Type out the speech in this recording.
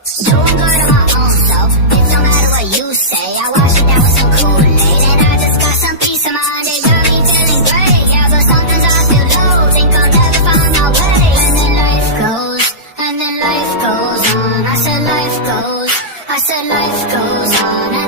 Doing good on my own self. It don't matter what you say. I wash it down with some Kool-Aid, and I just got some peace of mind. It got me feeling great. Yeah, but sometimes I feel low. Think I'll never find my way. And then life goes, and then life goes on. I said life goes on.